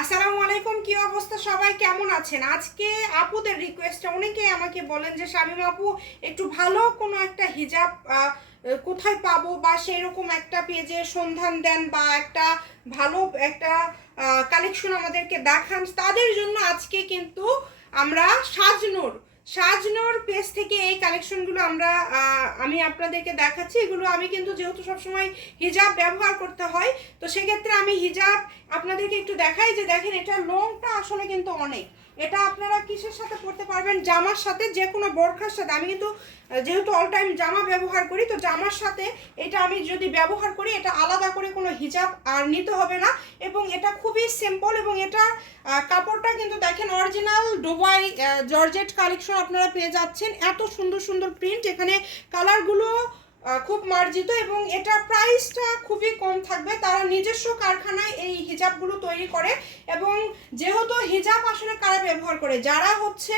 আসসালামু আলাইকুম, কি অবস্থা? সবাই কেমন আছেন? আজকে আপুদের রিকোয়েস্টে অনেকেই আমাকে বলেন যে, শামিম আপু, একটু ভালো কোনো একটা হিজাব কোথায় পাবো? বা সেরকম একটা পেজে সন্ধান দেন বা একটা ভালো একটা কালেকশন আমাদেরকে দেখান। তাদের জন্য আজকে কিন্তু আমরা সাজনুর সাজনুর পেজ থেকে এই কালেকশনগুলো আমরা আমি আপনাদেরকে দেখাচ্ছি। এগুলো আমি কিন্তু যেহেতু সবসময় হিজাব ব্যবহার করতে হয়, তো সেক্ষেত্রে আমি হিজাব আপনাদেরকে একটু দেখাই যে দেখেন, এটা লংটা আসলে কিন্তু অনেক। এটা আপনারা কিসের সাথে পরতে পারবেন? জামার সাথে যে কোনো বোরখার সাথে। আমি কিন্তু যেহেতু অল টাইম জামা ব্যবহার করি, তো জামার সাথে এটা আমি যদি ব্যবহার করি, এটা আলাদা করে কোনো হিজাব আর নিতে হবে না। এবং এটা খুবই সিম্পল এবং এটা কাপড়টা কিন্তু দেখেন অরিজিনাল ডুবাই জর্জেট কালেকশন আপনারা পেয়ে যাচ্ছেন। এত সুন্দর সুন্দর প্রিন্ট এখানে কালারগুলো খুব মার্জিত এবং এটা প্রাইসটা খুবই কম থাকবে। তারা নিজস্ব কারখানায় এই হিজাবগুলো তৈরি করে এবং যেহেতু হিজাব আসলে কারা ব্যবহার করে? যারা হচ্ছে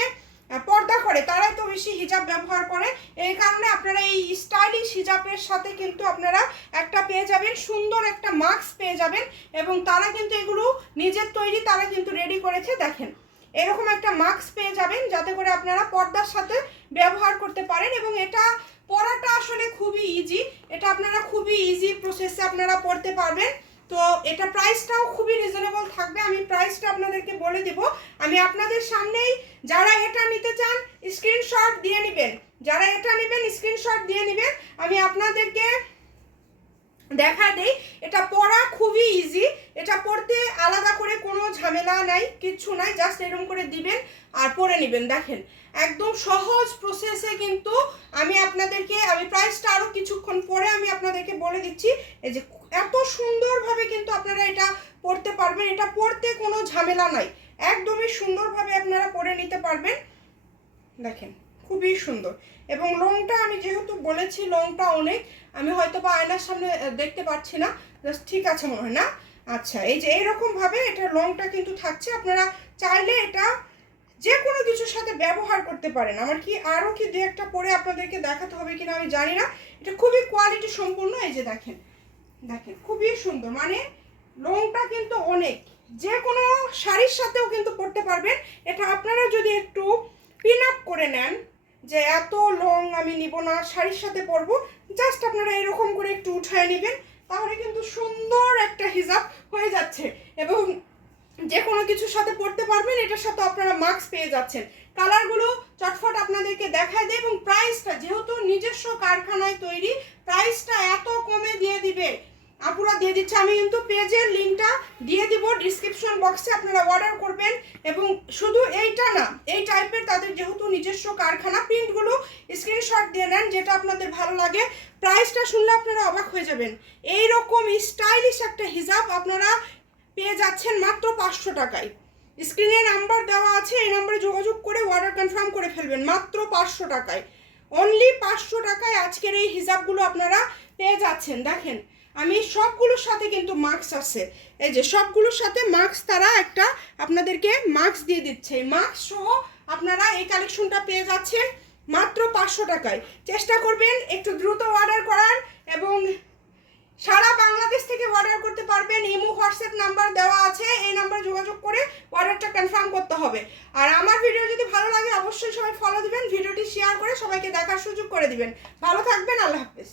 পর্দা করে, তারাই তো বেশি হিজাব ব্যবহার করে। এই কারণে আপনারা এই স্টাইলিশ হিজাবের সাথে কিন্তু আপনারা একটা পেয়ে যাবেন, সুন্দর একটা মাস্ক পেয়ে যাবেন এবং তারা কিন্তু এগুলো নিজের তৈরি, তারা কিন্তু রেডি করেছে, দেখেন। এরকম একটা মাস্ক পেয়ে যাবেন যাতে করে আপনারা পর্দার সাথে ব্যবহার করতে পারেন এবং এটা পরাটা আসলে খুবই ইজি এটা আপনারা খুবই ইজি প্রসেসে আপনারা পড়তে পারবেন। তো এটা প্রাইসটাও খুবই রিজনেবল থাকবে। আমি প্রাইসটা আপনাদেরকে বলে দেব। আমি আপনাদের সামনেই যারা এটা নিতে চান স্ক্রিনশট দিয়ে নেবেন। যারা এটা নেবেন স্ক্রিনশট দিয়ে নেবেন। আমি আপনাদেরকে দেখা দেই। এটা পড়া খুবই ইজি এটা পড়তে আলাদা করে কোনো ঝামেলা নাই, কিচ্ছু নাই। জাস্ট এরকম করে দিবেন আর পরে নেবেন। দেখেন একদম সহজ প্রসেসে কিন্তু আমি আপনাদেরকে, আমি প্রাইসটা আরও কিছুক্ষণ পরে আমি আপনাদেরকে বলে দিচ্ছি, এই যে এত সুন্দরভাবে কিন্তু আপনারা এটা পড়তে পারবেন। এটা পড়তে কোনো ঝামেলা নাই। একদমই সুন্দরভাবে আপনারা পরে নিতে পারবেন। দেখেন, খুবই সুন্দর। এবং লংটা আমি যেহেতু বলেছি লংটা অনেক, আমি হয়তো বা আয়নার সামনে দেখতে পাচ্ছি না। জাস্ট ঠিক আছে মনে হয় না? আচ্ছা এই যে এইরকম ভাবে এটা লংটা কিন্তু থাকছে। আপনারা চাইলে এটা যে কোনো কিছুর সাথে ব্যবহার করতে পারেন। আমার কি আরও কি দু একটা পরে আপনাদেরকে দেখাতে হবে কিনা আমি জানি না। এটা খুবই কোয়ালিটি সম্পূর্ণ, এই যে দেখেন। দেখেন, খুবই সুন্দর। মানে লংটা কিন্তু অনেক। যে কোনো শাড়ির সাথেও কিন্তু পরতে পারবেন। এটা আপনারা যদি একটু পিন আপ করে নেন, যে এত লং আমি নিব না, শাড়ির সাথে পরবো জাস্ট আপনারা এরকম করে একটু উঠায় নেবেন, তাহলে কিন্তু সুন্দর একটা হিজাব হয়ে যাচ্ছে। এবং যে কোনো কিছুর সাথে পড়তে পারবেন, এটার সাথে আপনারা মাস্ক পেয়ে যাচ্ছেন। কালারগুলো চটফট আপনাদেরকে দেখায় দেয় এবং প্রাইসটা যেহেতু নিজস্ব কারখানায় তৈরি প্রাইসটা এত কমে দিয়ে দিবে। আপুরা দিয়ে দিচ্ছে, আমি কিন্তু পেজের লিঙ্কটা দিয়ে দিব ডিসক্রিপশন বক্সে আপনারা অর্ডার করবেন। এবং শুধু এইটা না, এই টাইপের তাদের যেহেতু নিজস্ব কারখানা প্রিন্টগুলো স্ক্রিনশট দিয়ে নেন, যেটা আপনাদের ভালো লাগে। প্রাইসটা শুনলে আপনারা অবাক হয়ে যাবেন। এই রকম স্টাইলিশ একটা হিজাব আপনারা পেয়ে যাচ্ছেন মাত্র পাঁচশো টাকায়। স্ক্রিনে নাম্বার দেওয়া আছে, এই নাম্বারে যোগাযোগ করে অর্ডার কনফার্ম করে ফেলবেন, মাত্র পাঁচশো টাকায়। অনলি পাঁচশো টাকায় আজকের এই হিসাবগুলো আপনারা পেয়ে যাচ্ছেন। দেখেন, আমি সবগুলোর সাথে কিন্তু মাস্ক আছে। এই যে সবগুলোর সাথে মাস্ক তারা একটা আপনাদেরকে মাস্ক দিয়ে দিচ্ছে। মাস্ক সহ আপনারা এই কালেকশনটা পেয়ে যাচ্ছেন মাত্র পাঁচশো টাকায়। চেষ্টা করবেন একটু দ্রুত অর্ডার করার এবং সারা বাংলাদেশ থেকে অর্ডার করতে পারবেন, ইমো, হোয়াটসঅ্যাপ নাম্বার দেওয়া আছে, এই নাম্বারে যোগাযোগ করে অর্ডারটা কনফার্ম করতে হবে। আর আমার ভিডিও যদি ভালো লাগে, অবশ্যই সবাই ফলো দিবেন ভিডিওটি শেয়ার করে সবাইকে দেখার সুযোগ করে দিবেন। ভালো থাকবেন, আল্লাহ হাফেজ।